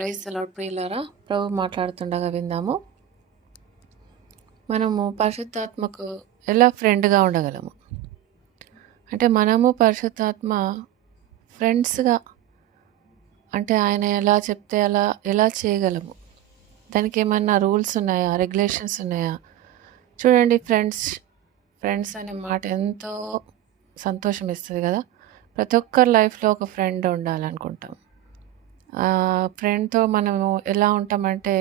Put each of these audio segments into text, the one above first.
Praise the lord ప్రియులారా, ప్రభు మాట్లాడుతుండగా విందాము. మనము పరిశుద్ధాత్మకు ఎలా ఫ్రెండ్గా ఉండగలము అంటే, మనము పరిశుద్ధాత్మ ఫ్రెండ్స్గా అంటే ఆయన ఎలా చెప్తే అలా ఎలా చేయగలము. దానికి ఏమన్నా రూల్స్ ఉన్నాయా, రెగ్యులేషన్స్ ఉన్నాయా? చూడండి, ఫ్రెండ్స్ అనే మాట ఎంతో సంతోషం ఇస్తుంది కదా. ప్రతి ఒక్కరి లైఫ్లో ఒక ఫ్రెండ్ ఉండాలనుకుంటాం. ఫ్రెండ్తో మనము ఎలా ఉంటామంటే,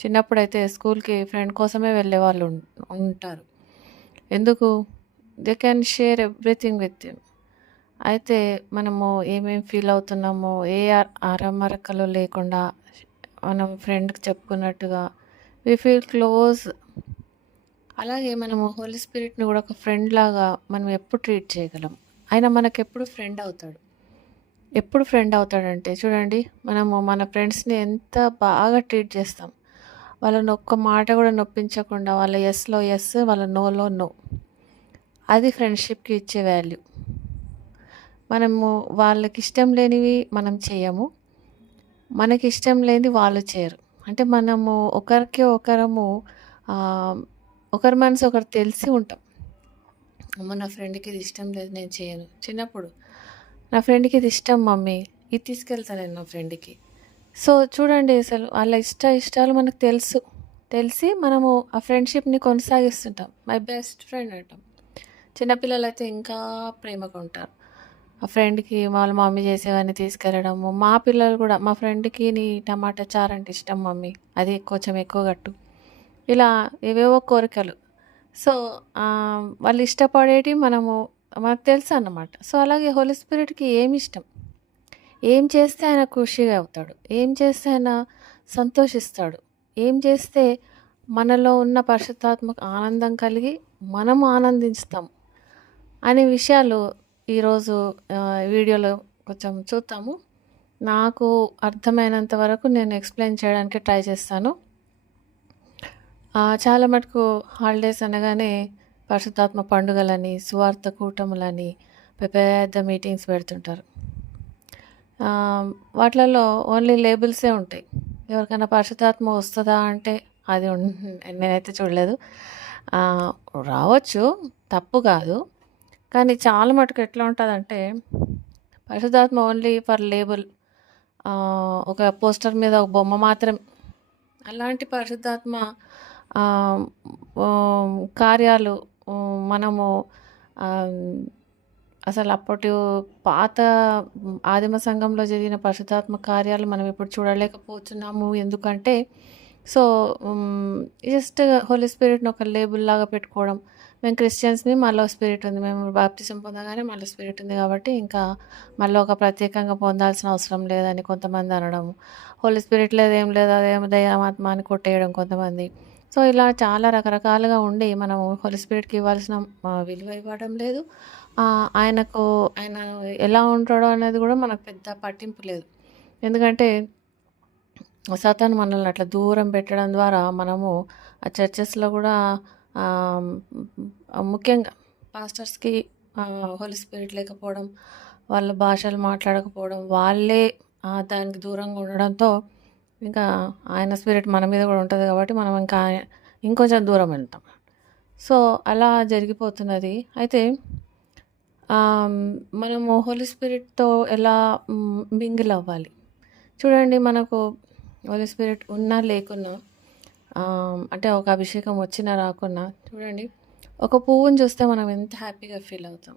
చిన్నప్పుడైతే స్కూల్కి ఫ్రెండ్ కోసమే వెళ్ళే వాళ్ళు ఉంటారు. ఎందుకు? They can share everything with you. అయితే మనము ఏమేమి ఫీల్ అవుతున్నామో ఏ అరమరకలు లేకుండా మనం ఫ్రెండ్కి చెప్పుకున్నట్టుగా వి ఫీల్ క్లోజ్. అలాగే మనము హోలీ స్పిరిట్ని కూడా ఒక ఫ్రెండ్ లాగా మనం ఎప్పుడు ట్రీట్ చేయగలం. ఆయన మనకెప్పుడు ఫ్రెండ్ అవుతాడు. ఎప్పుడు ఫ్రెండ్ అవుతాడంటే, చూడండి, మనము మన ఫ్రెండ్స్ని ఎంత బాగా ట్రీట్ చేస్తాం. వాళ్ళని ఒక్క మాట కూడా నొప్పించకుండా, వాళ్ళ ఎస్లో ఎస్, వాళ్ళ నోలో నో. అది ఫ్రెండ్షిప్కి ఇచ్చే వాల్యూ. మనము వాళ్ళకి ఇష్టం లేనివి మనం చేయము, మనకి ఇష్టం లేనిది వాళ్ళు చేయరు. అంటే మనము ఒకరికి ఒకరము ఒకరి మనసు ఒకరు తెలిసి ఉంటాం. నా ఫ్రెండ్కి ఇది ఇష్టం లేదు, నేను చేయను. చిన్నప్పుడు నా ఫ్రెండ్కి ఇది ఇష్టం మమ్మీ, ఇది తీసుకెళ్తాను నేను నా ఫ్రెండ్కి. సో చూడండి, అసలు వాళ్ళ ఇష్టాలు మనకు తెలిసి మనము ఆ ఫ్రెండ్షిప్ని కొనసాగిస్తుంటాం. మై బెస్ట్ ఫ్రెండ్ అంటాం. చిన్నపిల్లలు అయితే ఇంకా ప్రేమగా ఉంటారు. ఆ ఫ్రెండ్కి వాళ్ళ మమ్మీ చేసేవన్నీ తీసుకెళ్ళడము. మా పిల్లలు కూడా, మా ఫ్రెండ్కి నీ టమాటా చారు అంటే ఇష్టం మమ్మీ, అది కొంచెం ఎక్కువ కట్టు, ఇలా ఏవేవో కోరికలు. సో వాళ్ళు ఇష్టపడేటి మనకు తెలుసు అన్నమాట. సో అలాగే హోలీ స్పిరిట్కి ఏమి ఇష్టం, ఏం చేస్తే ఆయన ఖుషిగా అవుతాడు, ఏం చేస్తే ఆయన సంతోషిస్తాడు, ఏం చేస్తే మనలో ఉన్న పరిశుద్ధాత్మక ఆనందం కలిగి మనము ఆనందిస్తాం అనే విషయాలు ఈరోజు వీడియోలో కొంచెం చూద్దాము. నాకు అర్థమైనంత వరకు నేను ఎక్స్ప్లెయిన్ చేయడానికి ట్రై చేస్తాను. చాలా మటుకు హాలిడేస్ అనగానే పరిశుద్ధాత్మ పండుగలని, సువార్త కూటములని, పెద్ద మీటింగ్స్ పెడుతుంటారు. వాటిలలో ఓన్లీ లేబుల్సే ఉంటాయి. ఎవరికైనా పరిశుద్ధాత్మ వస్తుందా అంటే అది నేనైతే చూడలేదు. రావచ్చు, తప్పు కాదు. కానీ చాలా మటుకు ఎట్లా ఉంటుందంటే, పరిశుద్ధాత్మ ఓన్లీ ఫర్ లేబుల్, ఒక పోస్టర్ మీద ఒక బొమ్మ మాత్రం. అలాంటి పరిశుద్ధాత్మ కార్యాలు మనము అసలు అప్పటి పాత ఆదిమ సంఘంలో జరిగిన పరిశుద్ధాత్మ కార్యాలు మనం ఇప్పుడు చూడలేకపోతున్నాము. ఎందుకంటే జస్ట్ హోలీ స్పిరిట్ని ఒక లేబుల్ లాగా పెట్టుకోవడం. మేము క్రిస్టియన్స్ని, మాలో స్పిరిట్ ఉంది, మేము బాప్తిజం పొందగానే మాలో స్పిరిట్ ఉంది కాబట్టి ఇంకా మళ్ళీ ఒక ప్రత్యేకంగా పొందాల్సిన అవసరం లేదని కొంతమంది అనడం. హోలీ స్పిరిట్ లేదు, ఏం లేదు, అదేం దయ్యాత్మ అని కొట్టేయడం కొంతమంది. సో ఇలా చాలా రకరకాలుగా ఉండి మనము హోలీ స్పిరిట్కి ఇవ్వాల్సిన విలువ ఇవ్వడం లేదు. ఆయన ఎలా ఉంటాడో అనేది కూడా మనకు పెద్ద పట్టింపు లేదు. ఎందుకంటే సాతాను మనల్ని అట్లా దూరం పెట్టడం ద్వారా మనము ఆ చర్చెస్లో కూడా ముఖ్యంగా పాస్టర్స్కి హోలీ స్పిరిట్ లేకపోవడం, వాళ్ళ భాషలు మాట్లాడకపోవడం, వాళ్ళే దానికి దూరంగా ఉండడంతో ఇంకా ఆయన స్పిరిట్ మన మీద కూడా ఉంటుంది కాబట్టి మనం ఇంకొంచెం దూరం వెళ్తాం. సో అలా జరిగిపోతున్నది. అయితే మనము హోలీ స్పిరిట్తో ఎలా మింగిల్ అవ్వాలి? చూడండి, మనకు హోలీ స్పిరిట్ ఉన్నా లేకున్నా, అంటే ఒక అభిషేకం వచ్చినా రాకున్నా, చూడండి, ఒక పువ్వుని చూస్తే మనం ఎంత హ్యాపీగా ఫీల్ అవుతాం.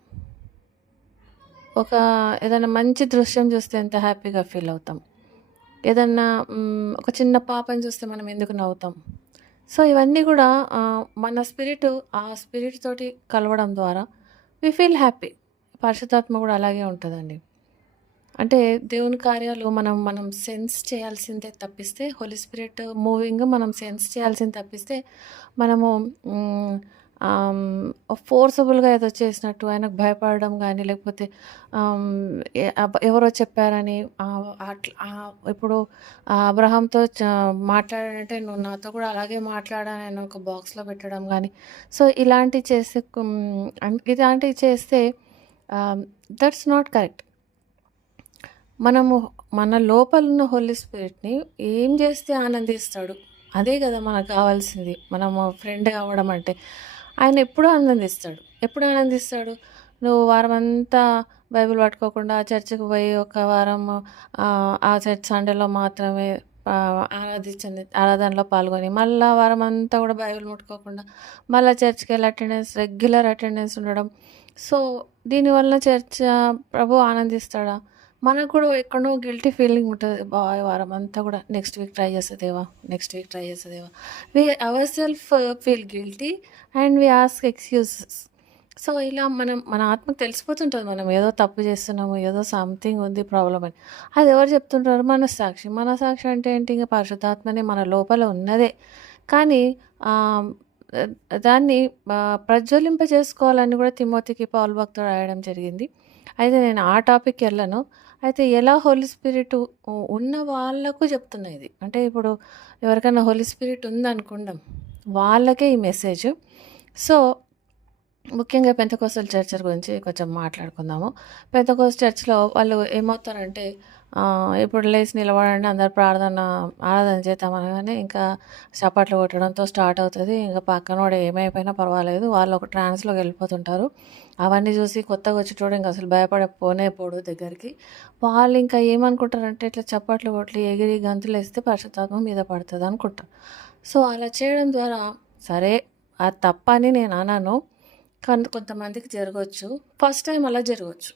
ఏదైనా మంచి దృశ్యం చూస్తే ఎంత హ్యాపీగా ఫీల్ అవుతాం. ఏదన్నా ఒక చిన్న పాపని చూస్తే మనం ఎందుకు నవ్వుతాం. సో ఇవన్నీ కూడా మన ఆ స్పిరిట్ తోటి కలవడం ద్వారా వి ఫీల్ హ్యాపీ. పరిశుద్ధాత్మ కూడా అలాగే ఉంటుందండి. అంటే దేవుని కార్యాలు మనం సెన్స్ చేయాల్సిందే తప్పిస్తే, హోలీ స్పిరిట్ మూవింగ్ మనం సెన్స్ చేయాల్సింది తప్పిస్తే, మనము ఫోర్సబుల్గా ఏదో చేసినట్టు ఆయనకు భయపడడం కానీ, లేకపోతే ఎవరో చెప్పారని ఇప్పుడు అబ్రహాంతో మాట్లాడాడంటే నువ్వు నాతో కూడా అలాగే మాట్లాడాలని ఒక బాక్స్లో పెట్టడం కానీ, సో ఇలాంటివి చేస్తే దట్స్ నాట్ కరెక్ట్. మనము మన లోపలున్న హోలీ స్పిరిట్‌ని ఏం చేస్తే ఆనందిస్తాడు? అదే కదా మనకు కావాల్సింది. మనము ఫ్రెండ్ అవ్వడం అంటే. ఆయన ఎప్పుడూ ఆనందిస్తాడు. ఎప్పుడు ఆనందిస్తాడు? నువ్వు వారమంతా బైబిల్ పట్టుకోకుండా చర్చికి పోయి ఒక వారము ఆ చర్చ్ సండేలో మాత్రమే ఆరాధనలో పాల్గొని, మళ్ళా వారమంతా కూడా బైబిల్ ముట్టుకోకుండా, మళ్ళా చర్చ్‌కెళ్ళి రెగ్యులర్ అటెండెన్స్ ఉండడం. సో, దీనివల్ల ప్రభువు ఆనందిస్తాడా? మనకు కూడా ఎక్కడనో గిల్టీ ఫీలింగ్ ఉంటది. వారమంతా కూడా నెక్స్ట్ వీక్ ట్రై చేస్తా దేవా, నెక్స్ట్ వీక్ ట్రై చేస్తా దేవా. We our self feel guilty and we ask excuses. So, ఇలా మన ఆత్మకు తెలిసిపోతుంటది మనం ఏదో తప్పు చేస్తున్నాము, ఏదో సంథింగ్ ఉంది ప్రాబ్లమ్ అని. అది ఎవరు చెప్తుంటారు? మనస్సాక్షి. మనస్సాక్షి అంటే ఏంటి? ఇంక పరిశుద్ధాత్మనే మన లోపల ఉన్నదే. కానీ ఆహ్, దాన్ని ప్రజ్వలింప చేసుకోవాలని కూడా తిమోతికి పౌలు భక్తుడు రాయడం జరిగింది. అయితే నేను ఆ టాపిక్‌కెళ్ళను. అయితే ఎలా హోలీ స్పిరిట్ ఉన్న వాళ్ళకు చెప్తున్నా ఇది. అంటే ఇప్పుడు ఎవరికైనా హోలీ స్పిరిట్ ఉందనుకుందాం. వాళ్ళకే ఈ మెసేజ్. సో, ముఖ్యంగా పెంతెకోస్తల్ చర్చ్ గురించి కొంచెం మాట్లాడుకుందాము. పెంతెకోస్తల్ చర్చ్‌లో వాళ్ళు ఏమవుతారంటే ఇప్పుడు లేసి నిలబడండి అందరూ ఆరాధన చేద్దాం అనగానే ఇంకా చప్పట్లు కొట్టడంతో స్టార్ట్ అవుతది. ఇంక పక్కనోడు ఏమైపోయినా పర్వాలేదు. వాళ్ళు ఒక ట్రాన్స్‌లోకి వెళ్ళిపోతుంటారు. అవన్నీ చూసి కొత్తగా వచ్చేటోడు ఇంక అసలు పోనే పోడు దగ్గరికి. వాళ్ళు ఇంకా ఏమనుకుంటారంటే ఇట్లా చప్పట్లు కొట్టి ఎగిరి గంతులేస్తే పరిశుద్ధాత్మ మీద పడతది అనుకుంటారు. సో, అలా చేయడం ద్వారా సరే అది తప్పని నేను అనను. కానీ కొంతమందికి జరగొచ్చు. ఫస్ట్ టైం అలా జరగొచ్చు.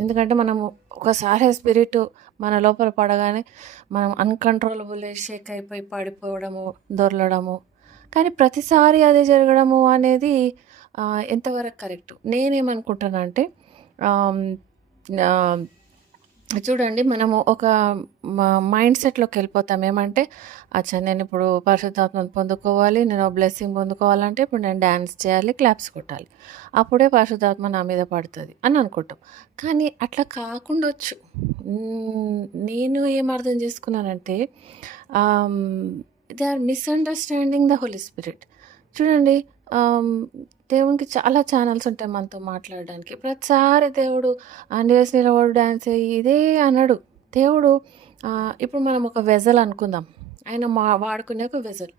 ఎందుకంటే మనము ఒకసారి స్పిరిట్ మన లోపల పడగానే మనం అన్‌కంట్రోలబుల్ షేక్ అయిపోయి పడిపోవడము, దొర్లడము. కానీ ప్రతిసారి అదే జరగడము అనేది ఎంతవరకు కరెక్టు? నేనేమనుకుంటానంటే అంటే ఆహ్, చూడండి మనము ఒక మైండ్ సెట్‌లోకి వెళ్ళిపోతాం. ఏమంటే అచ్చా నేనిప్పుడు పరిశుద్ధాత్మను పొందుకోవాలి, నేను బ్లెస్సింగ్ పొందుకోవాలంటే ఇప్పుడు నేను డాన్స్ చేయాలి, క్లాప్స్ కొట్టాలి. అప్పుడే పరిశుద్ధాత్మ నా మీద పడతది అని అనుకుంటాం. కానీ అట్లా కాకుండొచ్చు. నేను ఏం అర్థం చేసుకున్నానంటే they are misunderstanding the Holi Spirit. చూడండి దేవునికి చాలా ఛానెల్స్ ఉంటాయి మనతో మాట్లాడడానికి. ప్రతిసారి దేవుడు లేసి నిలబడు, డాన్స్ ఎయ్యి ఇదే అనడు. దేవుడు ఇప్పుడు మనం ఒక వెసల్ అనుకుందాం. ఆయన వాడుకునే ఒక వెసల్.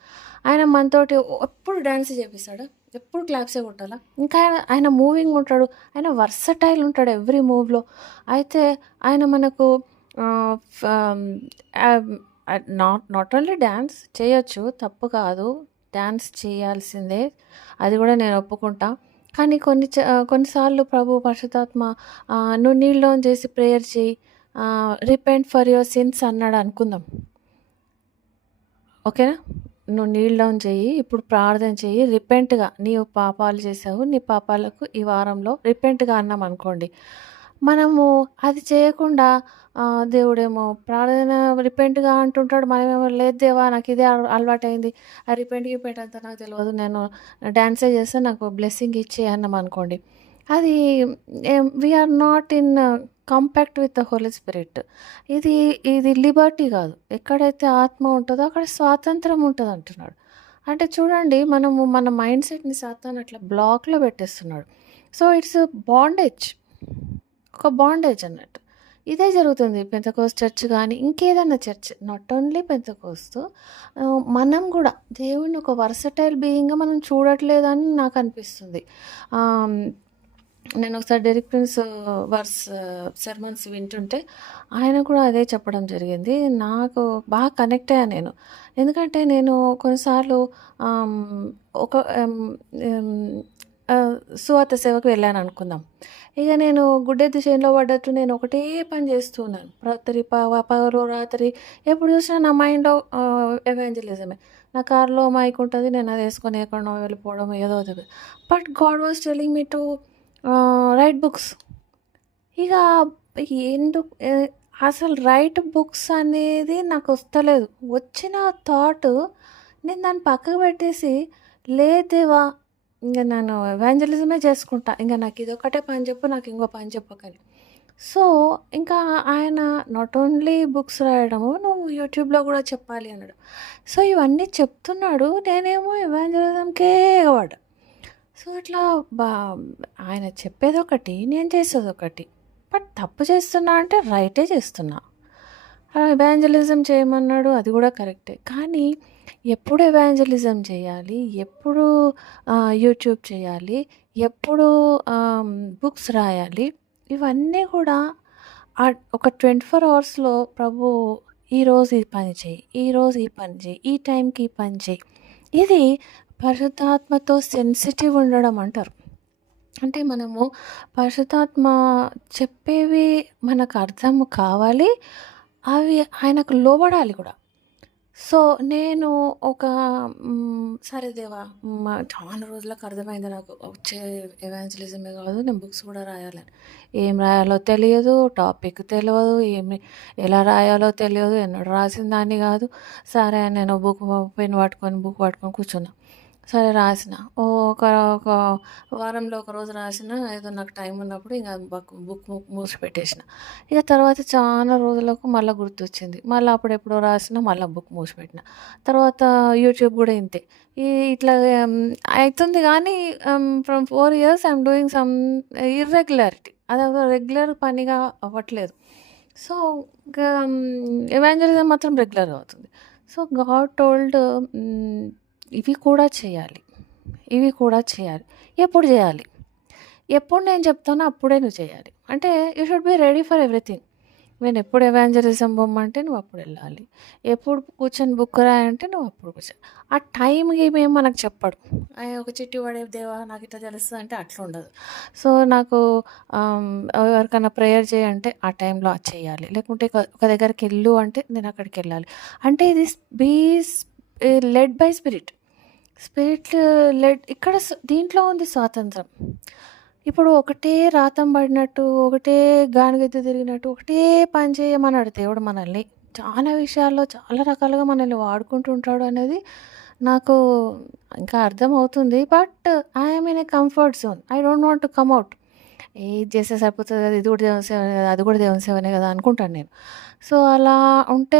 ఆయన మనతోటి ఎప్పుడు డాన్స్ చేపిస్తాడా? ఎప్పుడు క్లాప్సే కొట్టాలా? ఇంకా ఆయన మూవింగ్ ఉంటాడు. ఆయన వర్సటైల్ ఉంటాడు ఎవ్రీ మూవ్‌లో. అయితే ఆయన మనకు నాట్ ఓన్లీ డాన్స్ చేయొచ్చు, తప్పు కాదు. డాన్స్ చేయాల్సిందే. అది కూడా నేను ఒప్పుకుంటా. కానీ కొన్నిసార్లు ప్రభు పరిశుద్ధాత్మ నువ్వు నీల్ డౌన్ చేసి ప్రేయర్ చెయ్యి, రిపెంట్ ఫర్ యువర్ సిన్స్ అన్నాడు అనుకుందాం. ఓకేనా? నువ్వు నీల్ డౌన్ చెయ్యి, ఇప్పుడు ప్రార్థన చెయ్యి, రిపెంట్‌గా నీవు పాపాలు చేసావు, నీ పాపాలకు ఈ వారంలో రిపెంట్‌గా అన్నాం అనుకోండి. మనము అది చేయకుండా దేవుడేమో ప్రార్థన రిపెంట్‌గా అంటుంటాడు. మనమేమో లేదు దేవా నాకు ఇదే అలవాటయింది. ఆ రిపెంట్ అంతా నాకు తెలవదు. నేను డాన్సే చేస్తా నాకు బ్లెస్సింగ్ ఇచ్చేయి అన్నాం అనుకోండి. అది we are not in compact with the Holi spirit. ఇది లిబర్టీ కాదు. ఎక్కడైతే ఆత్మ ఉంటదో అక్కడ స్వాతంత్రం ఉంటదంటున్నాడు. అంటే చూడండి మనము మన మైండ్ సెట్‌ని సాతాను అట్లా బ్లాక్‌లో పెట్టేస్తున్నాడు. So, it's bondage. ఒక బాండేజ్ అన్నట్టు. ఇదే జరుగుతుంది పెంతెకోస్త్ చర్చ్ గానీ, ఇంకేదన్నా చర్చ్. Not only Pentecost. మనం గూడా దేవుడిని ఒక వర్సటైల్ బీయింగ్‌గా మనం చూడట్లేదని నాకనిపిస్తుంది. నేను ఒకసారి డెరిక్ ప్రిన్స్ సెర్మన్స్ వింటుంటే ఆయన కూడా అదే చెప్పడం జరిగింది. నాకు బాగా కనెక్ట్ అయ్యా నేను. ఎందుకంటే నేను కొన్నిసార్లు ఒక సువార్త సేవకు వెళ్ళాననుకుందాం. ఇక నేను గుడ్డెద్దు చేనులో పడ్డట్టు నేను ఒకటే పని చేస్తూ ఉన్నాను. పగలు రాత్రి ఎప్పుడు చూసినా నా మైండ్‌లో ఎవాంజలిజమే. నా కార్‌లో మైక్ ఉంటది. నేను అది వేసుకొని ఎక్కడనో వెళ్ళిపోవడం ఏదో ఒకటి. But God was telling me to write books. ఇక అసలు రైట్ బుక్స్ అనేది నాకు వస్తలేదు. వచ్చిన థాట్ నేను దాన్ని పక్కకు పెట్టేసి లేదు దేవా ఇంక నేను ఎవాంజలిజమే చేసుకుంటా. ఇంక నాకు ఇదొక్కటే పని చెప్పు, నాకు ఇంకో పని చెప్పకని. సో, ఇంకా ఆయన నాట్ ఓన్లీ బుక్స్ రాయడము, నువ్వు యూట్యూబ్‌లో కూడా చెప్పాలి అన్నాడు. సో, ఇవన్నీ చెప్తున్నాడు. నేనేమో ఎవాంజలిజంకే ఎగబడ్డా. సో, ఇట్లా ఆయన చెప్పేదొకటి, నేను చేసేదొకటి. బట్ తప్పు చేస్తున్నా అంటే రైటే చేస్తున్నా. ఎవాంజలిజం చేయమన్నాడు. అది గూడా కరెక్టే. కానీ ఎప్పుడు ఎవాంజలిజం చేయాలి? ఎప్పుడు యూట్యూబ్ చేయాలి? ఎప్పుడు బుక్స్ రాయాలి? ఇవన్నీ కూడా ఒక 24 అవర్స్‌లో ప్రభు ఈరోజు ఈ పని చెయ్యి, ఈరోజు ఈ పని చెయ్యి, ఈ టైంకి ఈ పని చెయ్యి. ఇది పరిశుద్ధాత్మతో సెన్సిటివ్ ఉండడం అంటారు. అంటే మనము పరిశుద్ధాత్మ చెప్పేవి మనకు అర్థం కావాలి. అవి ఆయనకు లోబడాలి కూడా. సో, నేను ఒక సరే దేవా చాలా రోజులకు అర్థమైంది నాకు. వచ్చే ఎవాంజలిజమే కాదు, నేను బుక్స్ కూడా రాయాలని. ఏం రాయాలో తెలియదు, టాపిక్ తెలవదు, ఎలా రాయాలో తెలియదు, ఎన్నడూ రాసిన దాన్ని కాదు. సరే నేను పెన్ పట్టుకొని బుక్ పట్టుకొని కూర్చున్నా. సరే రాసిన. ఒక ఒక వారంలో ఒకరోజు రాసిన. ఏదో నాకు టైం ఉన్నప్పుడు ఇంక బుక్ మూసిపెట్టేసిన. ఇక తర్వాత చాలా రోజులకు మళ్ళా గుర్తొచ్చింది. మళ్ళీ అప్పుడెప్పుడో రాసిన, మళ్ళీ బుక్ మూసిపెట్టిన. తర్వాత యూట్యూబ్ కూడా ఇంతే. ఇట్లా అయితుంది కానీ from 4 years I'm doing some irregularity. అదొక రెగ్యులర్ పనిగా అవ్వట్లేదు. సో, ఇంకా ఎవాంజలిజం మాత్రం రెగ్యులర్‌గా అవుతుంది. సో, గాడ్ టోల్డ్ ఇవి కూడా చేయాలి. ఇవి కూడా చేయాలి. ఎప్పుడు చేయాలి? ఎప్పుడు నేను చెప్తానో అప్పుడే నువ్వు చేయాలి. అంటే you should be ready for everything. నేను ఎప్పుడు ఎవాంజలిజం పొమ్మంటే నువ్వు అప్పుడు వెళ్ళాలి. ఎప్పుడు కూర్చొని బుక్ రాయంటే నువ్వు అప్పుడు కూర్చో. ఆ టైం గీమేం మనకు చెప్పడు. ఒక చిట్టి పడే దేవా నాకు ఇట్లా తెలుస్తది అంటే అట్లా ఉండదు. సో, నాకు ఎవరికైనా ప్రేయర్ చేయంటే ఆ టైంలో అది చేయాలి. లేకుంటే ఒక దగ్గరికి వెళ్ళు అంటే నేను అక్కడికి వెళ్ళాలి. అంటే ఇది led by spirit. Spirit lead ఇక్కడ దీంట్లో ఉంది స్వాతంత్రం. ఇప్పుడు ఒకటే రాతం పడినట్టు, ఒకటే గానిగెద్దు తిరిగినట్టు, ఒకటే పని చేయమన్నాడు దేవుడు మనల్ని. చాలా విషయాల్లో చాలా రకాలుగా మనల్ని వాడుకుంటూ ఉంటాడు అనేది నాకు ఇంకా అర్థమవుతుంది. But I am in a comfort zone. I don't want to come out. ఏది చేస్తే సరిపోతుంది కదా, ఇది కూడా దేవుని సేవనే కదా, అది కూడా దేవుని సేవనే కదా అనుకుంటాను నేను. సో, అలా ఉంటే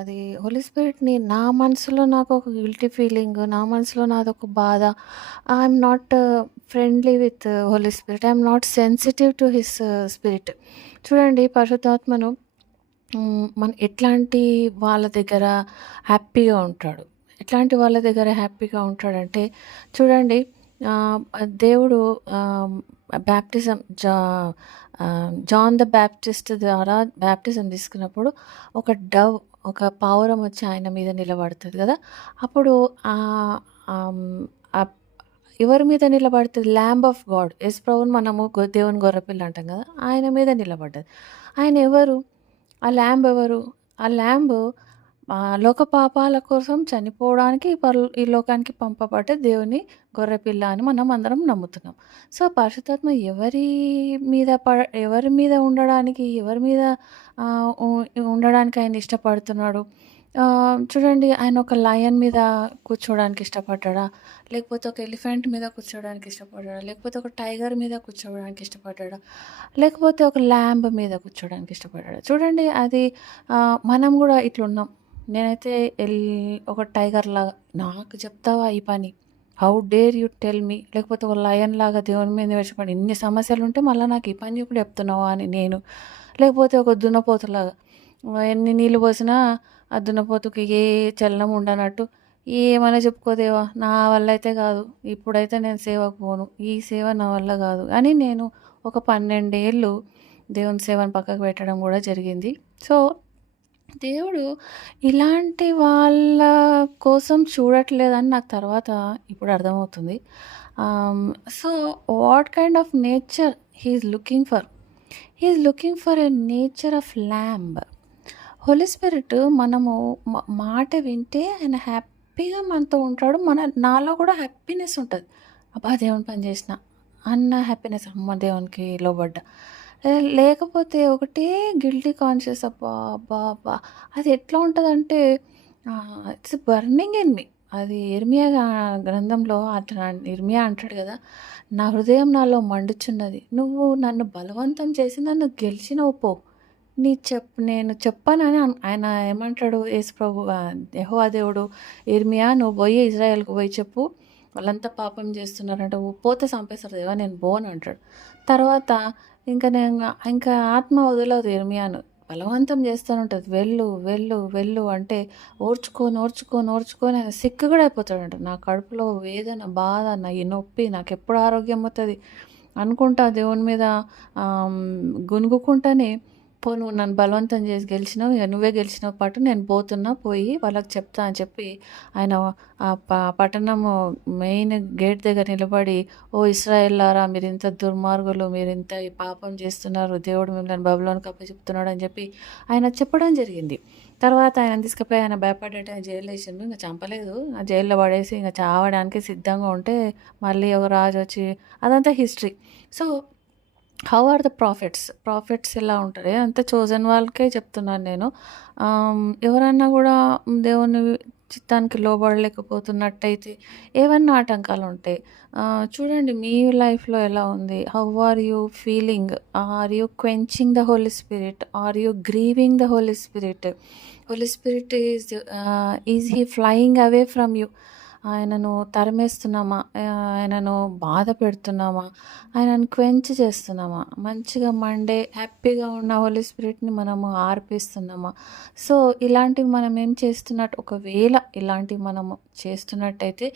అది హోలీ స్పిరిట్‌ని నా మనసులో నాకు ఒక గిల్టీ ఫీలింగ్, నా మనసులో నాదొక బాధ. I'm not friendly with holy spirit. I'm not sensitive to his spirit. చూడండి పరిశుద్ధాత్మను మన ఎట్లాంటి వాళ్ళ దగ్గర హ్యాపీగా ఉంటాడు. ఎట్లాంటి వాళ్ళ దగ్గర హ్యాపీగా ఉంటాడంటే చూడండి దేవుడు బ్యాప్టిజం జాన్ ద బ్యాప్టిస్ట్ ద్వారా బ్యాప్టిజం తీసుకున్నప్పుడు ఒక ఒక పావురం వచ్చి ఆయన మీద నిలబడుతుంది కదా. అప్పుడు ఎవరి మీద నిలబడుతుంది? Lamb of God. యేసు ప్రభువుని మనము దేవుని గొర్రెపిల్ల అంటాం కదా, ఆయన మీద నిలబడ్డది. ఆయన ఎవరు? ఆ ల్యాంబ్ ఎవరు? ఆ ల్యాంబ్ లోక పాపాల కోసం చనిపోవడానికి ఈ లోకానికి పంపబడ్డ దేవుని గొర్రెపిల్ల అని మనం అందరం నమ్ముతున్నాం. సో, పరిశుద్ధాత్మ ఎవరి మీద ఉండడానికి, ఎవరి మీద ఉండడానికి ఆయన ఇష్టపడుతున్నాడు? చూడండి, ఆయన ఒక లయన్ మీద కూర్చోవడానికి ఇష్టపడ్డాడా? లేకపోతే ఒక ఎలిఫెంట్ మీద కూర్చోవడానికి ఇష్టపడ్డాడా? లేకపోతే ఒక టైగర్ మీద కూర్చోవడానికి ఇష్టపడ్డాడా? లేకపోతే ఒక ల్యాంబ్ మీద కూర్చోవడానికి ఇష్టపడ్డాడా? చూడండి, అది మనం కూడా ఇట్లున్నాం. నేనైతే ఒక టైగర్ లాగా, నాకు చెప్తావా ఈ పని? How dare you tell me? లేకపోతే ఒక లయన్ లాగా దేవుని మీద విడిచిపడి ఇన్ని సమస్యలు ఉంటే మళ్ళీ నాకు ఈ పని ఇప్పుడు చెప్తున్నావా అని నేను. లేకపోతే ఒక దున్నపోతులాగా ఎన్ని నీళ్ళు పోసినా ఆ దున్నపోతుకి ఏ చలనం ఉండనట్టు ఏమైనా చెప్పుకోదేవా, నా వల్ల అయితే కాదు, ఇప్పుడైతే నేను సేవకు పోను, ఈ సేవ నా వల్ల కాదు అని నేను ఒక 12 ఏళ్ళు దేవుని సేవను పక్కకు పెట్టడం కూడా జరిగింది. సో, దేవుడు ఇలాంటి వాళ్ళ కోసం చూడట్లేదని నాకు తర్వాత ఇప్పుడు అర్థమవుతుంది. So, what kind of nature he is looking for? He is looking for a nature of lamb. Holy spirit మనము మాట వింటే ఆయన హ్యాపీగా మనతో ఉంటాడు. నాలో కూడా హ్యాపీనెస్ ఉంటుంది. అబ్బా దేవుని పని చేసిన అన్న హ్యాపీనెస్, అమ్మ దేవునికి లోబడ్డా. లేకపోతే ఒకటే గిల్టీ కాన్షియస్, అబ్బా అబ్బా అబ్బా. అది ఎట్లా ఉంటుందంటే ఇట్స్ బర్నింగ్ ఇన్ మీ. అది ఇర్మియా గ్రంథంలో అట్లా ఇర్మియా అంటాడు కదా, నా హృదయం నాలో మండుచున్నది, నువ్వు నన్ను బలవంతం చేసి నన్ను గెలిచినవు పో, నేను చెప్పానని ఆయన ఏమంటాడు? యేసు ప్రభు యెహోవా దేవుడు, ఇర్మియా నువ్వు పోయి ఇజ్రాయెల్కి పోయి చెప్పు, వాళ్ళంతా పాపం చేస్తున్నారంటే పోతే చంపేస్తారు దేవా, నేను పోను అంటాడు. తర్వాత ఇంకా ఆత్మ వదలదు ఇర్మియాను. బలవంతం చేస్తూనుంటది. వెళ్ళు, వెళ్ళు, వెళ్ళు అంటే ఓర్చుకొని, ఓర్చుకొని, ఓర్చుకొని ఆయన సిక్ గూడా అయిపోతాడంట. నా కడుపులో వేదన, బాధ, నా ఈ నొప్పి నాకెప్పుడు ఆరోగ్యం వత్తది అనుకుంటా దేవుని మీద గునుగుకుంటానే, పో నువ్వు నన్ను బలవంతం చేసి గెలిచినావు. ఇక నువ్వే గెలిచినావు పట్టు. నేను పోతున్నా. పోయి వాళ్ళకి చెప్తా అని చెప్పి ఆయన పట్టణము మెయిన్ గేట్ దగ్గర నిలబడి, ఓ ఇశ్రాయేల్లారా మీరింత దుర్మార్గులు, మీరింత ఈ పాపం చేస్తున్నారు. దేవుడు మిమ్మల్ని బబులోనుకి అప్పచెప్తున్నాడు అని చెప్పి ఆయన చెప్పడం జరిగింది. తర్వాత ఆయనను తీసుకుపోయి ఆయన భయపడ్డట్టు ఆయన జైల్లో వేసిండ్రు. ఇంక చంపలేదు. ఆ జైల్లో పడేసి ఇంక చావడానికి సిద్ధంగా ఉంటే మళ్ళీ ఒక రాజు వచ్చి అదంతా history. So how are the prophets? Prophets ఎలా ఉంటారు? అంత చోజన్ వాళ్ళకే చెప్తున్నాను నేను. ఎవరన్నా కూడా దేవుని చిత్తానికి లోబడలేకపోతున్నట్టయితే ఏవన్నా ఆటంకాలు ఉంటాయి. చూడండి మీ లైఫ్‌లో ఎలా ఉంది? How are you feeling? Are you quenching the Holi spirit? Are you grieving the Holi spirit? Holy spirit is he flying away from you? ఆయనను తరిమేస్తున్నామా? ఆయనను బాధ పెడుతున్నామా? ఆయనను క్వెంచ్ చేస్తున్నామా? మంచిగా మండే హ్యాపీగా ఉన్న హోలీ స్పిరిట్‌ని మనము ఆర్పిస్తున్నామా? సో, ఇలాంటివి మనం ఏం చేస్తున్నట్టు, ఒకవేళ ఇలాంటివి మనము చేస్తున్నట్టయితే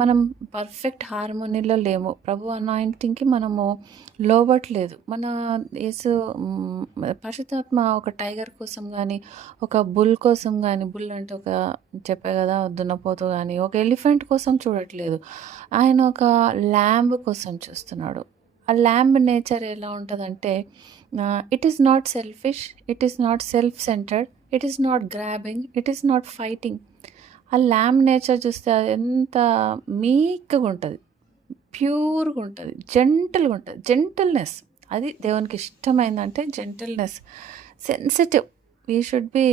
మనం పర్ఫెక్ట్ హార్మోనీలో లేము. ప్రభు అనాయింటింగ్‌కి మనము లోబట్లేదు. మన యేసు పరిశుద్ధాత్మ ఒక టైగర్ కోసం గానీ, ఒక బుల్ కోసం గానీ, బుల్ అంటే ఒక చెప్పా గదా! దున్నపోతు గానీ, ఒక ఎలిఫెంట్ కోసం చూడట్లేదు. ఆయన ఒక ల్యాంబ్ కోసం చూస్తున్నాడు. ఆ ల్యాంబ్ నేచర్ ఎలా ఉంటదంటే it is not selfish, it is not self centred, it is not grabbing, it is not fighting. ఆ ల్యాంబ్ నేచర్ చూస్తే అది ఎంత మీక్‌గా ఉంటది. ప్యూర్‌గా ఉంటది. జెంటిల్‌గా ఉంటది. జెంటిల్‌నెస్. అది దేవునికి ఇష్టమైందంటే gentleness. Sensitive. We should be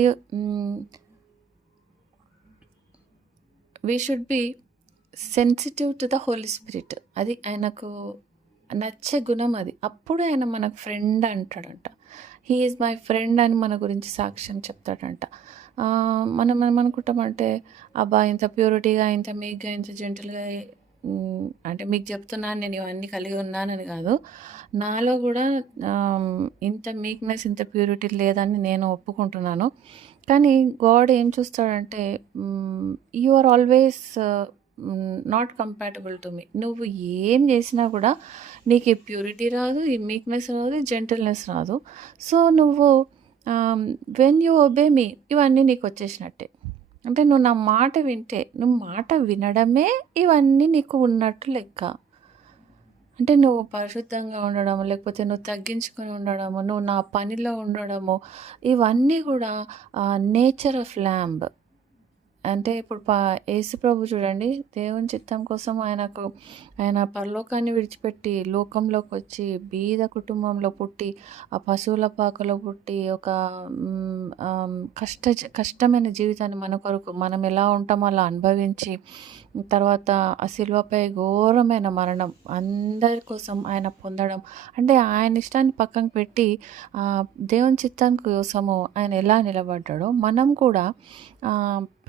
we should be sensitive to the Holi Spirit. అది ఆయనకు నచ్చే గుణం అది. అప్పుడు ఆయన మనకు ఫ్రెండ్ అంటాడంట. హీ ఈజ్ మై ఫ్రెండ్ అని మన గురించి సాక్ష్యం చెప్తాడంట. మనం మనం అనుకుంటామంటే అబ్బా! ఇంత ప్యూరిటీగా, ఇంత మీక్‌గా, ఇంత జెంటిల్‌గా అంటే మీకు చెప్తున్నాను నేను ఇవన్నీ కలిగి ఉన్నానని కాదు. నాలో కూడా ఇంత మీక్‌నెస్, ఇంత ప్యూరిటీ లేదని నేను ఒప్పుకుంటున్నాను. కానీ గాడ్ ఏం చూస్తాడంటే you are always not compatible to me. నువ్వు ఏం చేసినా కూడా నీకు ఈ ప్యూరిటీ రాదు, ఈ మీక్‌నెస్ రాదు, ఈ జెంటిల్‌నెస్ రాదు. సో, నువ్వు వెన్ యూ ఒబే మీ ఇవన్నీ నీకొచ్చేసినట్టే. అంటే నువ్వు నా మాట వింటే, నువ్వు మాట వినడమే ఇవన్నీ నీకు ఉన్నట్టు లెక్క. అంటే నువ్వు పరిశుద్ధంగా ఉండడము, లేకపోతే నువ్వు తగ్గించుకొని ఉండడము, నువ్వు నా పనిలో ఉండడము, ఇవన్నీ కూడా నేచర్ ఆఫ్ ల్యాంబ్. అంటే ఇప్పుడు యేసుప్రభు చూడండి, దేవుని చిత్తం కోసం ఆయన పరలోకాన్ని విడిచిపెట్టి లోకంలోకొచ్చి బీద కుటుంబంలో పుట్టి, ఆ పశువుల పాకలో పుట్టి, ఒక కష్టమైన జీవితాన్ని మన కొరకు మనం ఎలా ఉంటామో అలా అనుభవించి, తర్వాత ఆ శిలువపై ఘోరమైన మరణం అందరి కోసం ఆయన పొందడం. అంటే ఆయన ఇష్టాన్ని పక్కన పెట్టి దేవుని చిత్తానికి కోసము ఆయన ఎలా నిలబడ్డాడో మనం కూడా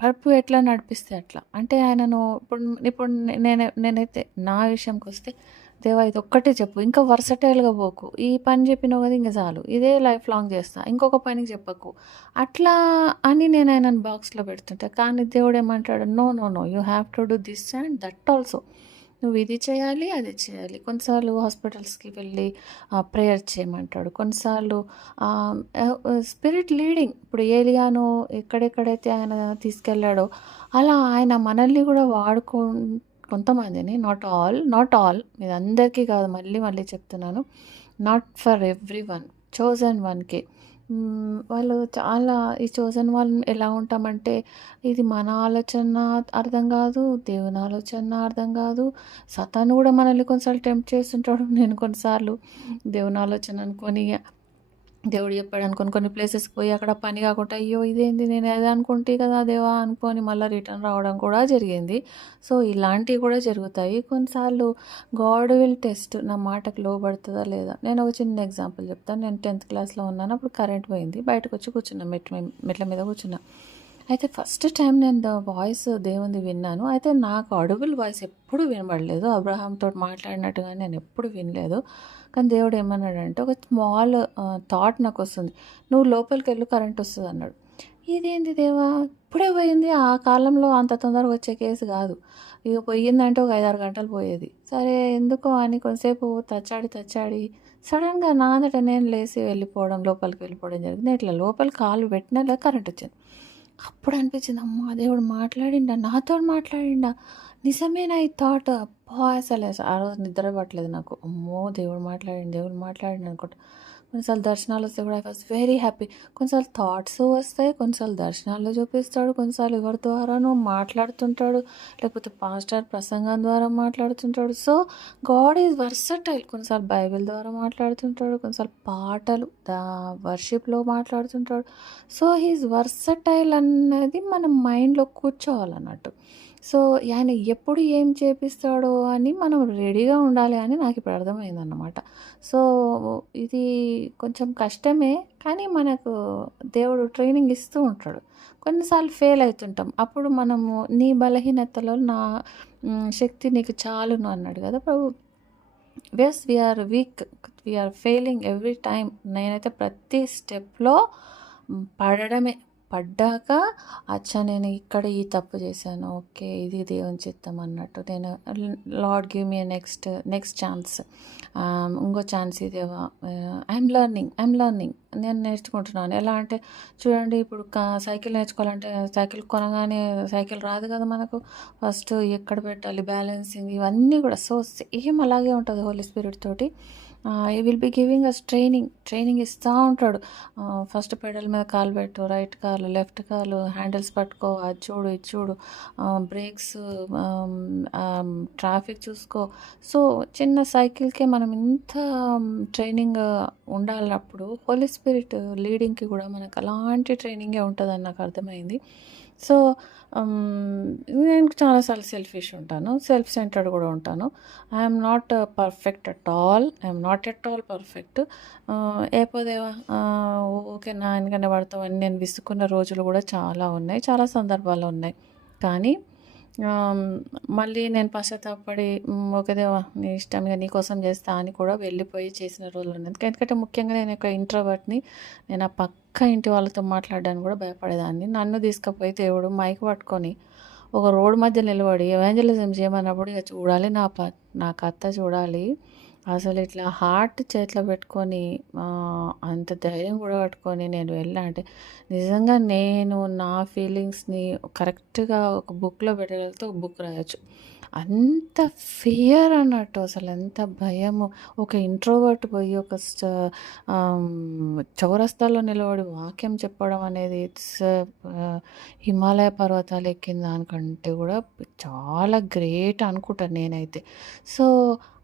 ప్రభు ఎట్లా నడిపిస్తే అట్లా. అంటే ఆయనను ఇప్పుడు నేనైతే నా విషయంకొస్తే, దేవా ఇదొక్కటే చెప్పు, ఇంకా వర్సటైల్‌గా పోకు. ఈ పని చెప్పినావు కదా ఇంక చాలు. ఇదే లైఫ్ లాంగ్ చేస్తా. ఇంకొక పనికి చెప్పకు. అట్లా అని నేను ఆయనను బాక్స్‌లో పెడుతుంటా. కానీ దేవుడేమంటాడు, no, no, no. You have to do this and that also. నువ్వు ఇది చేయాలి, అది చేయాలి. కొన్నిసార్లు హాస్పిటల్స్‌కి వెళ్ళి ప్రేయర్ చేయమంటాడు. కొన్నిసార్లు స్పిరిట్ లీడింగ్. ఇప్పుడు ఏలియాను ఎక్కడెక్కడైతే ఆయన తీసుకెళ్ళాడో, అలా ఆయన మనల్ని కూడా కొంతమందిని, నాట్ ఆల్ ఇది అందరికీ కాదు, మళ్ళీ మళ్ళీ చెప్తున్నాను. Not for everyone, chosen one K. వాళ్ళు చాలా ఈ చోజన్ వాళ్ళు ఎలా ఉంటామంటే, ఇది మన ఆలోచన అర్థం కాదు, దేవుని ఆలోచన అర్థం కాదు. సాతాను కూడా మనల్ని కొన్నిసార్లు టెంప్ట్ చేస్తుంటాడు. నేను కొన్నిసార్లు దేవుని ఆలోచన అనుకోని, దేవుడు చెప్పాడు అనుకోని కొన్ని ప్లేసెస్‌కి పోయి అక్కడ పని కాకుండా, అయ్యో! ఇదేంది నేను అదే అనుకుంటే కదా దేవా అనుకోని మళ్ళీ రిటర్న్ రావడం కూడా జరిగింది. సో, ఇలాంటివి కూడా జరుగుతాయి. కొన్నిసార్లు గాడ్ విల్ టెస్ట్ నా మాటకు లోబడుతుందా లేదా. నేను ఒక చిన్న ఎగ్జాంపుల్ చెప్తాను. నేను 10th క్లాస్‌లో ఉన్నాను. అప్పుడు కరెంట్ పోయింది. బయటకు వచ్చి కూర్చున్నా, మెట్ల మీద కూర్చున్నా. అయితే ఫస్ట్ టైం నేను వాయిస్ దేవునిది విన్నాను. అయితే నాకు ఆడిబుల్ వాయిస్ ఎప్పుడు వినబడలేదు. అబ్రహాంతోటి మాట్లాడినట్టుగా నేను ఎప్పుడు వినలేదు. కానీ దేవుడు ఏమన్నాడంటే ఒక స్మాల్ థాట్ నాకొస్తుంది. "నువ్వు లోపలికెళ్ళు కరెంట్ వస్తదన్నాడు." ఇదేంది దేవా! ఇప్పుడే పోయింది. ఆ కాలంలో అంత తొందరగా వచ్చే కేసు గాదు. ఇగ పోయిందంటే ఒక 5, 6 గంటలు పోయేది. సరే ఎందుకో అని కొంసేపు తచ్చాడి సడెన్‌గా నా అంతట నేను లేసి వెళ్ళిపోవడం, లోపలికి వెళ్ళిపోవడం జరిగింది. నేను ఇట్లా లోపల కాలు పెట్టినలా కరెంటొచ్చింది. అప్పుడు అనిపించింది, అమ్మా! దేవుడు మాట్లాడిండా, నాతోని మాట్లాడిండా, నిజమేనా ఈ థాట్. అబ్బా! ఆ రోజు నిద్ర పట్టలేదు నాకు. అమ్మో! దేవుడు మాట్లాడిండు అనుకుంటా. కొన్నిసార్లు దర్శనాలొస్తే కూడా ఐ వాస్ వెరీ హ్యాపీ. కొన్నిసార్లు థాట్స్ వస్తాయి, కొన్నిసార్లు దర్శనాల్లో చూపిస్తాడు, కొన్నిసార్లు ఎవరి ద్వారానో మాట్లాడుతుంటాడు, లేకపోతే పాస్టర్ ప్రసంగం ద్వారా మాట్లాడుతుంటాడు. So, God is versatile. కొన్నిసార్లు బైబిల్ ద్వారా మాట్లాడుతుంటాడు, కొన్నిసార్లు పాటలు వర్షిప్‌లో మాట్లాడుతుంటాడు. సో, హీ ఈజ్ వర్సటైల్ అన్నది మన మైండ్‌లో కూర్చోవాలన్నట్టు. సో, ఆయన ఎప్పుడు ఏం చేపిస్తాడో అని మనం రెడీగా ఉండాలి అని నాకిప్పుడు అర్థమైందన్నమాట. సో, ఇది కొంచెం కష్టమే. కానీ మనకు దేవుడు ట్రైనింగ్ ఇస్తూ ఉంటాడు. కొన్నిసార్లు ఫెయిల్ అయితుంటాం. అప్పుడు మనము నీ బలహీనతలో నా శక్తి నీకు చాలును అన్నాడు గదా ప్రభు. Yes, we are weak. We are failing every time. నేనైతే ప్రతి స్టెప్‌లో పడడమే. పడ్డాక అచ్చా! నేను ఇక్కడ ఈ తప్పు చేశాను. ఓకే. ఇది దేవుని చిత్తం అన్నట్టు. నేను Lord give me next chance. ఇంకో ఛాన్స్ ఇదేవా. I'm learning. నేను నేర్చుకుంటున్నాను. ఎలా అంటే చూడండి, ఇప్పుడు సైకిల్ నేర్చుకోవాలంటే సైకిల్ కొనగానే సైకిల్ రాదు కదా మనకు. ఫస్ట్ ఎక్కడ పెట్టాలి, బ్యాలెన్సింగ్ ఇవన్నీ కూడా. సో, సేమ్ అలాగే ఉంటుంది హోలీ స్పిరిట్ తోటి. He will be giving us training ఇస్తూ ఉంటాడు. ఫస్ట్ పెడల్ మీద కాలు పెట్టు, రైట్ కాలు, లెఫ్ట్ కాలు, హ్యాండిల్స్ పట్టుకో, అది చూడు, ఇది చూడు, బ్రేక్స్, ట్రాఫిక్ చూసుకో. సో, చిన్న సైకిల్‌కే మనం ఇంత ట్రైనింగ్ ఉండాలన్నప్పుడు హోలీ స్పిరిట్ లీడింగ్‌కి కూడా మనకు అలాంటి ట్రైనింగే ఉంటదని నాకు అర్థమైంది. సో, నేను చాలా సార్లు సెల్ఫిష్ ఉంటాను. సెల్ఫ్ సెంటర్డ్ కూడా ఉంటాను. I'm not perfect at all. I'm not at all perfect. ఏపోదేవా ఊకే నా వెనకనే పడతావని నేను విసుక్కున్న రోజులు కూడా చాలా ఉన్నాయి. చాలా సందర్భాలు ఉన్నాయి. కానీ మళ్ళీ నేను పశ్చాత్తాపపడి ఓకే దేవా నీ ఇష్టం, ఇక నీ కోసం చేస్తా అని కూడా వెళ్ళిపోయి చేసిన రోజులున్నాయి. ఎందుకంటే ముఖ్యంగా నేను ఒక ఇంట్రోవర్ట్‌ని. నేను ఆ పక్క ఇంటి వాళ్ళతో మాట్లాడడానికి కూడా భయపడేదాన్ని. నన్ను తీసుకపోయి దేవుడు మైక్ పట్టుకొని ఒక రోడ్ మధ్య నిలబడి ఎవాంజలిజం చేయమన్నప్పుడు ఇక చూడాలి నా కథ చూడాలి. అసలు ఇట్లా హార్ట్ చేతిలో పెట్టుకొని అంత ధైర్యం కూడా పట్టుకొని నేను వెళ్ళా అంటే నిజంగా నేను నా ఫీలింగ్స్‌ని కరెక్ట్‌గా ఒక బుక్‌లో పెట్టగలిగితే ఒక బుక్ రాయొచ్చు. అంత ఫియర్ అన్నట్టు, అసలు ఎంత భయము. ఒక ఇంట్రోవర్ట్ పోయి ఒక చౌరస్తాలో నిలబడి వాక్యం చెప్పడం అనేది హిమాలయ పర్వతాలు ఎక్కిన దానికంటే కూడా చాలా గ్రేట్ అనుకుంటాను నేనైతే. సో,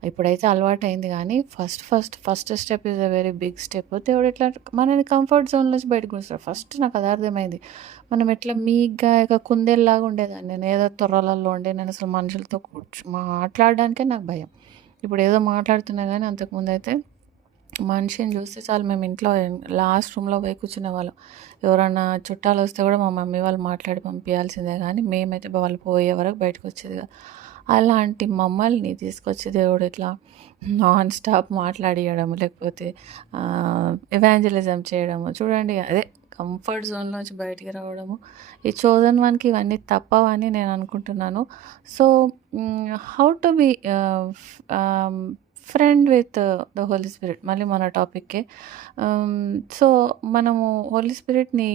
ఇప్పుడైతే అలవాటయింది గానీ first step is a very big step. దేవుడు ఎట్లా మనని కంఫర్ట్ జోన్ నుంచి బయటకు ఉంచుతాడు. ఫస్ట్ నాకు అది అర్థమైంది. మనం ఎట్లా మీగ్గా ఇక కుందేలులాగా ఉండేదాన్ని. నేను ఏదో తొర్రలలో ఉండి నేను అసలు మనుషులతో మాట్లాడడానికే నాకు భయం. ఇప్పుడు ఏదో మాట్లాడుతున్నా గానీ అంతకుముందయితే మనిషిని చూస్తే చాలు మేము ఇంట్లో లాస్ట్ రూమ్‌లో పోయి కూర్చునేవాళ్ళం. ఎవరన్నా చుట్టాలొస్తే కూడా మా మమ్మీ వాళ్ళు మాట్లాడి పంపియాల్సిందే గానీ మేమైతే వాళ్ళు పోయే వరకు బయటకొచ్చేది కాదు. అలాంటి మమ్మల్ని తీసుకొచ్చి దేవుడు ఇట్లా నాన్ స్టాప్ మాట్లాడియడం, లేకపోతే ఎవాంజలిజం చేయడము. చూడండి అదే కంఫర్ట్ జోన్‌లోంచి బయటికి రావడము. ఈ చోజన్ వన్‌కి ఇవన్నీ తప్పవని నేను అనుకుంటున్నాను. So, how to be friend with the Holi spirit. మళ్ళీ మన టాపిక్కే. సో, మనము హోలీ స్పిరిట్‌ని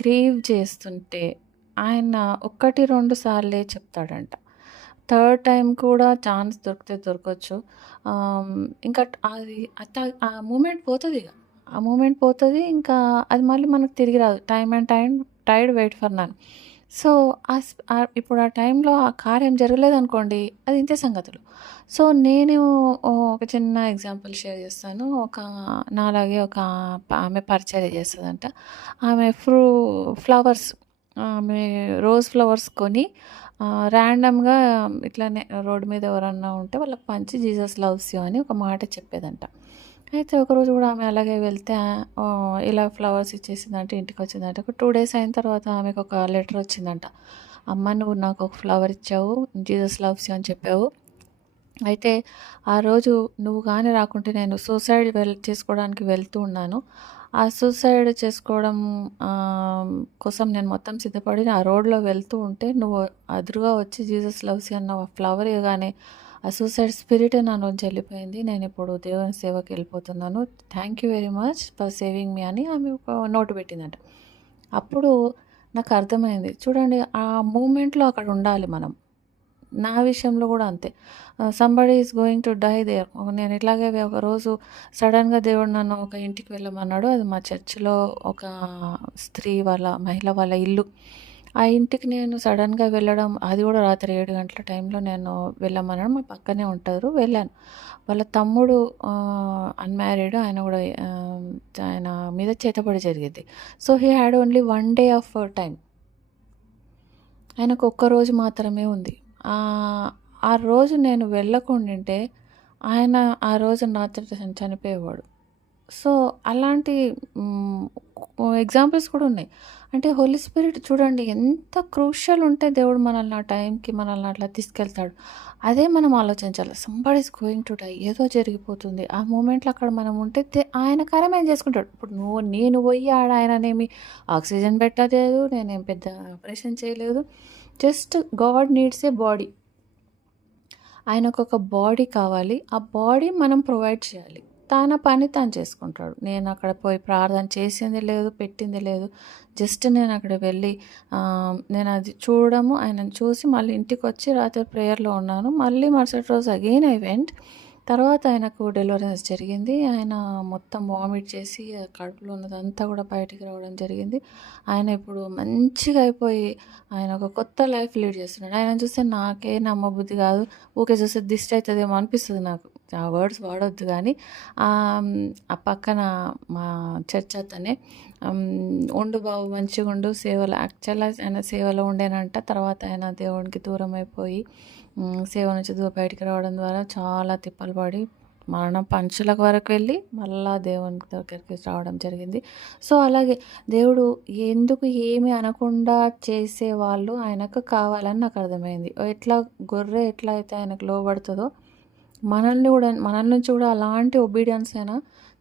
గ్రీవ్ చేస్తుంటే ఆయన 1, 2 సార్లే చెప్తాడంట. థర్డ్ టైమ్ కూడా ఛాన్స్ దొరికితే దొరకొచ్చు. ఇంకా అది ఆ మూమెంట్ పోతదిగ. ఆ మూమెంట్ పోతది. ఇంకా అది మళ్ళీ మనకు తిరిగి రాదు. Tide wait for none. So, ఇప్పుడు ఆ టైంలో ఆ కార్యం జరగలేదనుకోండి, అది ఇంతే సంగతులు. సో, నేను ఒక చిన్న ఎగ్జాంపుల్ షేర్ చేస్తాను. నాలాగే ఒక ఆమె పరిచర్య చేస్తదంట. ఆమె ఫ్లవర్స్, ఆమె రోజ్ ఫ్లవర్స్ కొని ర్యాండమ్‌గా ఇట్లనే రోడ్డు మీద ఎవరన్నా ఉంటే వాళ్ళకి పంచి జీసస్ లవ్స్ యూ అని ఒక మాట చెప్పేదంట. అయితే ఒకరోజు కూడా ఆమె అలాగే వెళ్తే ఇలా ఫ్లవర్స్ ఇచ్చేసిందంట, ఇంటికొచ్చిందంట. ఒక 2 డేస్ అయిన తర్వాత ఆమెకొక లెటర్ వచ్చిందంట. "అమ్మ, నువ్వు నాకొక ఫ్లవర్ ఇచ్చావు. జీసస్ లవ్స్ యూ అని చెప్పావు. అయితే ఆ రోజు నువ్వు గాని రాకుంటే నేను సూసైడ్ చేసుకోవడానికి వెళ్తూ ఉన్నాను. ఆ సూసైడ్ చేసుకోవడం కోసం నేను మొత్తం సిద్ధపడి ఆ రోడ్‌లో వెళ్తూ ఉంటే నువ్వు ఎదురుగా వచ్చి జీసస్ లవ్స్ యూ అన్న ఫ్లవర్ ఇవ్వగానే ఆ సూసైడ్ స్పిరిటే నా నుంచి వెళ్ళిపోయింది. నేనిప్పుడు దేవుని సేవకి వెళ్ళిపోతున్నాను. Thank you very much for saving me" అని ఆమె ఒక నోట్ పెట్టిందంట. అప్పుడు నాకు అర్థమైంది. చూడండి, ఆ మూమెంట్‌లో అక్కడ ఉండాలి మనం. నా విషయంలో గూడా అంతే. Somebody is going to die there. నేను ఇట్లాగే ఒకరోజు సడెన్‌గా దేవుడు నన్ను ఒక ఇంటికి వెళ్ళమన్నాడు. అది మా చర్చ్‌లో ఒక మహిళ వాళ్ళ ఇల్లు. ఆ ఇంటికి నేను సడెన్‌గా వెళ్ళడం, అది గూడా రాత్రి 7 గంటల టైంలో నేను వెళ్ళమన్నాడు. మా పక్కనే ఉంటారు. వెళ్ళాను. వాళ్ళ తమ్ముడు అన్‌మ్యారీడ్. ఆయన గూడా ఆయన మీద చేతబడి జరిగింది. So, he had only 1 day of time. ఆయనకు ఒక్కరోజు మాత్రమే ఉంది. ఆ రోజు నేను వెళ్ళకుండింటే ఆయన ఆ రోజు రాత్రి చనిపోయేవాడు. సో, అలాంటి హ్మ్, ఎగ్జాంపుల్స్ కూడా ఉన్నాయి. అంటే హోలీ స్పిరిట్ చూడండి ఎంత క్రూషియల్ ఉంటే దేవుడు మనల్ని ఆ టైంకి మనల్ని అట్లా తీసుకెళ్తాడు. అదే మనం ఆలోచించాలి. Somebody is going to die, ఏదో జరిగిపోతుంది. ఆ మూమెంట్‌లో అక్కడ మనం ఉంటే ఆయన కార్యం ఆయన చేసుకుంటాడు. ఇప్పుడు నేను పోయి ఆడ ఆయననేమి ఆక్సిజన్ పెట్టలేదు. నేనేం పెద్ద ఆపరేషన్ చేయలేదు. Just God needs a body. ఆయనకొక బాడీ కావాలి. ఆ బాడీ మనం ప్రొవైడ్ చేయాలి. తన పని తాను చేసుకుంటాడు. నేనక్కడ పోయి ప్రార్థన చేసింది లేదు, పెట్టింది లేదు. జస్ట్ నేనక్కడ వెళ్ళి నేనది చూడడము, ఆయనను చూసి మళ్ళీ ఇంటికొచ్చి రాత్రి ప్రేయర్‌లో ఉన్నాను. మళ్ళీ మరుసటి రోజు అగైన్ ఐ వెంట్. తర్వాత ఆయనకు డెలివరెన్స్ జరిగింది. ఆయన మొత్తం వామిట్ చేసి కడుపులో ఉన్నదంతా కూడా బయటికి రావడం జరిగింది. ఆయన ఇప్పుడు మంచిగా అయిపోయి ఆయన ఒక కొత్త లైఫ్ లీడ్ చేస్తున్నాడు. ఆయనను చూస్తే నాకే నమ్మబుద్ధి కాదు. ఊకే చూస్తే దిష్టి అయితదేమో అనిపిస్తది నాకు. ఆ వర్డ్స్ వాడొద్దు గానీ, ఆ పక్కన మా చర్చ్ అతనే "ఉండు బాబు, మంచిగుండు, సేవలో" యాక్చువల్‌గా ఆయన సేవలో ఉండేనంట. తర్వాత ఆయన దేవునికి దూరమైపోయి సేవ నుంచి బయటికి రావడం ద్వారా చాలా తిప్పలు పడి మరణం పంచులకు వరకు వెళ్ళి మళ్ళా దేవుని దగ్గరికి రావడం జరిగింది. సో, అలాగే దేవుడు ఎందుకు ఏమి అనకుండా చేసేవాళ్ళు ఆయనకు కావాలని నాకు అర్థమైంది. గొర్రె ఎట్లా అయితే ఆయనకు లోబడుతదో మనల నుంచి కూడా అలాంటి ఒబీడియన్స్ ఆయన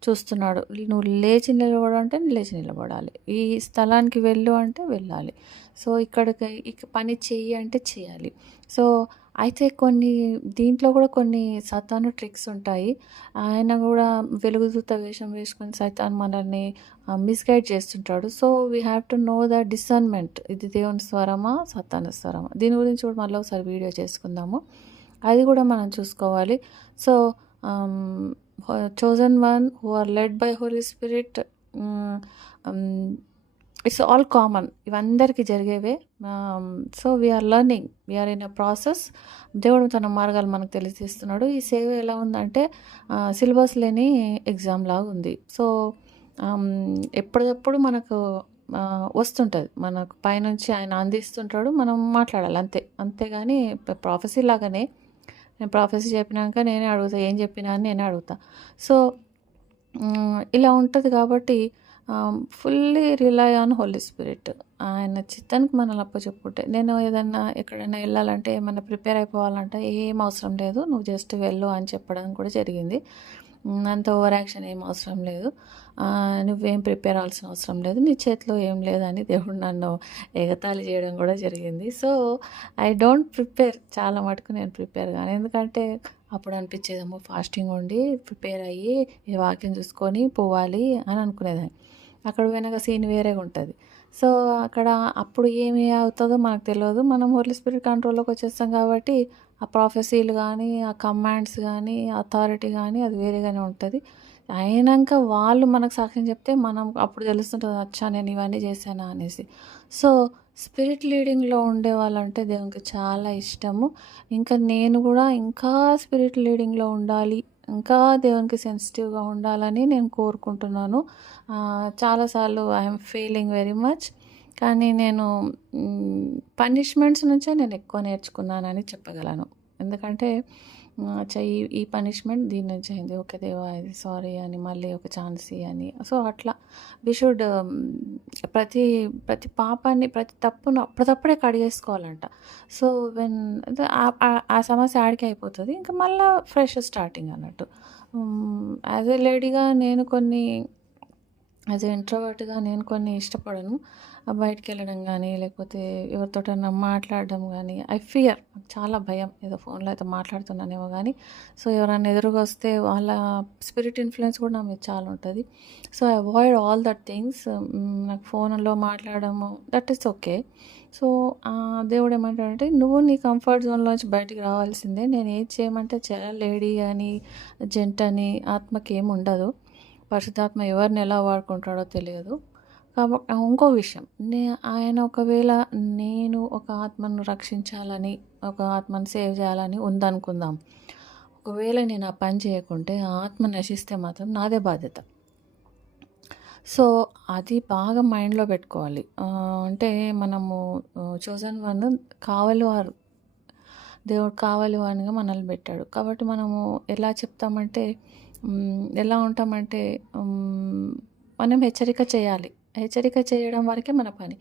చూస్తున్నాడు. నువ్వు లేచి నిలబడు అంటే లేచి నిలబడాలి. ఈ స్థలానికి వెళ్ళు అంటే వెళ్ళాలి. సో, ఇక పని చెయ్యి అంటే చేయాలి. సో, అయితే దీంట్లో కూడా కొన్ని సాతాను ట్రిక్స్ ఉంటాయి. ఆయన కూడా వెలుగుదూత వేషం వేసుకొని సైతాన్ మనల్ని మిస్‌గైడ్ చేస్తుంటాడు. So, we have to know the discernment. ఇది దేవుని స్వరమా? సాతాను స్వరమా? దీని గురించి కూడా మళ్ళీ ఒకసారి వీడియో చేసుకుందాము. అది కూడా మనం చూసుకోవాలి. So, ah, chosen one who are led by Holy Spirit. Hmm. Hmm. It's all common. ఇవందరికీ జరిగేవే. So, we are learning. We are in a process. దేవుడు తన మార్గాలు మనకు తెలియజేస్తున్నాడు. ఈ సేవ ఎలా ఉందంటే సిలబస్ లేని ఎగ్జామ్ లాగా ఉంది. సో, ఎప్పటికప్పుడు మనకు వస్తుంటది. మనకు పైనుంచి ఆయన అందిస్తుంటాడు. మనం మాట్లాడాలి అంతే. అంతేగాని ప్రాఫెసీ లాగానే నేను ప్రాఫెసీ చెప్పినాక నేనే అడుగుతా. ఏం చెప్పినా అని నేనే అడుగుతా. సో, ఇలా ఉంటది కాబట్టి fully rely on holy spirit. ఆయన చిత్తానికి మనల్ని అప్పచెప్పుకుంటే, నేను ఏదన్నా ఎక్కడైనా వెళ్ళాలంటే, ఏమన్నా ప్రిపేర్ అయిపోవాలంటే ఏం అవసరం లేదు. నువ్వు జస్ట్ వెళ్ళు అని చెప్పడం కూడా జరిగింది. అంత ఓవర్ యాక్షన్ ఏం అవసరం లేదు. నువ్వేం ప్రిపేర్ అవ్వాల్సిన అవసరం లేదు. నీ చేతిలో ఏం లేదని దేవుడు నన్ను ఎగతాళి చేయడం కూడా జరిగింది. So, I don't prepare. చాలా మటుకు నేను ప్రిపేర్ గాను. ఎందుకంటే అప్పుడు అనిపించేదేమో ఫాస్టింగ్ ఉండి ప్రిపేర్ అయ్యి ఈ వాక్యం చూసుకొని పోవాలి అని అనుకునేదాన్ని. అక్కడ పోయినాక సీన్ వేరేగా ఉంటుంది. సో, అప్పుడు ఏమి అవుతుందో మనకు తెలియదు. మనం హోలీ స్పిరిట్ కంట్రోల్‌లోకి వచ్చేస్తాం కాబట్టి ఆ ప్రొఫెసీలు కానీ, ఆ కమాండ్స్ కానీ, అథారిటీ కానీ అది వేరేగానే ఉంటది. అయినంక వాళ్ళు మనకు సాక్ష్యం చెప్తే మనం అప్పుడు తెలుస్తుంటది. అచ్చా, నేను ఇవన్నీ చేశానా అనేసి. సో, స్పిరిట్ లీడింగ్‌లో ఉండేవాళ్ళంటే దేవునికి చాలా ఇష్టము. ఇంకా నేను కూడా ఇంకా స్పిరిట్ లీడింగ్‌లో ఉండాలి. ఇంకా దేవునికి సెన్సిటివ్‌గా ఉండాలని నేను కోరుకుంటున్నాను. చాలాసార్లు ఐయామ్ ఫెయిలింగ్ వెరీ మచ్. కానీ నేను పనిష్మెంట్స్ నుంచే నేను ఎక్కువ నేర్చుకున్నానని చెప్పగలను. ఎందుకంటే అచ్చా ఈ పనిష్మెంట్ దీని నుంచి అయింది. ఓకే దేవా! ఇది సారీ అని మళ్ళీ ఒక ఛాన్స్ ఇయ్యని. సో, అట్లా వి షుడ్ ప్రతి ప్రతి పాపాన్ని, ప్రతి తప్పును అప్పటిదప్పుడే కడిగేసుకోవాలంట. సో, వెన్ ఆ సమస్య ఆడికే అయిపోతది. ఇంక మళ్ళా ఫ్రెష్ స్టార్టింగ్ అన్నట్టు. యాజ్ ఎ లేడీగా నేను కొన్ని యాజ్ ఎ ఇంట్రోవర్ట్‌గా నేను కొన్ని ఇష్టపడను. బయటికెళ్ళడం గానీ, లేకపోతే ఎవరితోటన్నా మాట్లాడడం గానీ, ఐ ఫియర్. నాకు చాలా భయం. ఏదో ఫోన్‌లో అయితే మాట్లాడుతున్నానేమో గానీ, సో, ఎవరన్నా ఎదురుగా వస్తే వాళ్ళ స్పిరిట్ ఇన్‌ఫ్లూయెన్స్ కూడా నా మీద చాలా ఉంటది. So, I avoid all that things. నాకు ఫోన్‌లో మాట్లాడడము దట్ ఈస్ ఓకే. సో, దేవుడేమంటాడంటే, "నువ్వు నీ కంఫర్ట్ జోన్‌లోంచి బయటికి రావాల్సిందే. నేను ఏది చేయమంటే చేయాలి. లేడీ అని, జెంట్ అని ఆత్మకేముండదు. పరిశుద్ధాత్మ ఎవరిని ఎలా వాడుకుంటాడో తెలియదు. ఇంకో విషయం ఆయన ఒకవేళ నేను ఒక ఆత్మను రక్షించాలని, ఒక ఆత్మను సేవ్ చేయాలని ఉందనుకుందాం. ఒకవేళ నేను ఆ పని చేయకుంటే ఆ ఆత్మ నశిస్తే మాత్రం నాదే బాధ్యత. సో, అది బాగా మైండ్‌లో పెట్టుకోవాలి. అంటే మనము చోజన్ వన్ కావలివారు. దేవుడు కావలివానిగా మనల్ని పెట్టాడు. కాబట్టి మనము ఎలా చెప్తామంటే ఎలా ఉంటామంటే మనం హెచ్చరిక చేయాలి. హెచ్చరిక చేయడం వరకే మన పని.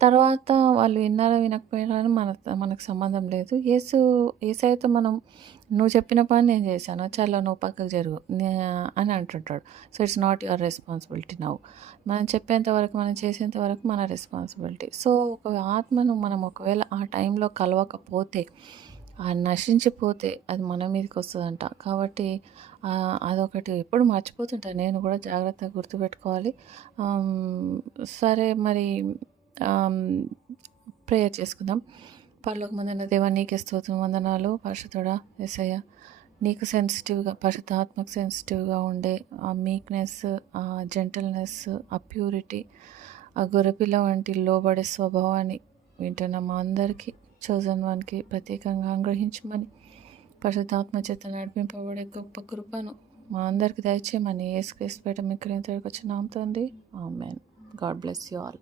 తర్వాత వాళ్ళు విన్నారా వినకపోయినా మనకు సంబంధం లేదు. యేసయ్యతో మనం "నువ్వు చెప్పిన పని నేను చేశాను. చలో నువ్వు పక్కకు జరుగు" అని అంటుంటాడు. So, it's not your responsibility now. మనం చెప్పేంత వరకు, మనం చేసేంత వరకు మన రెస్పాన్సిబిలిటీ. సో, ఒక ఆత్మను మనం ఒకవేళ ఆ టైంలో కలవకపోతే, నశించిపోతే అది మన మీదకొస్తదంట. కాబట్టి అదొకటి ఎప్పుడు మర్చిపోతుంటా నేను కూడా జాగ్రత్తగా గుర్తుపెట్టుకోవాలి. సరే మరి ఆహ్, ప్రేయర్ చేసుకుందాం. పరలోకమందున్న దేవా నీకే స్తోత్రం వందనాలు. పరిశుద్ధుడా యేసయ్య నీకు సెన్సిటివ్‌గా, పరిశుద్ధాత్మకు సెన్సిటివ్‌గా ఉండే ఆ మీక్‌నెస్, ఆ జెంటిల్‌నెస్, ఆ ప్యూరిటీ, ఆ గొర్రెపిల్ల వంటి లోబడే స్వభావాన్ని వింటున్న మా అందరికీ, చోజన్ వన్‌కి ప్రత్యేకంగా అనుగ్రహించమని, పరిశుద్ధాత్మ చేత నడిపింపబడే గొప్ప కృపను మా అందరికి దయచేయమని యేసుక్రీస్తు పేరిట మిక్కిలి వచ్చి నామం తండ్రి. Amen. God bless you all.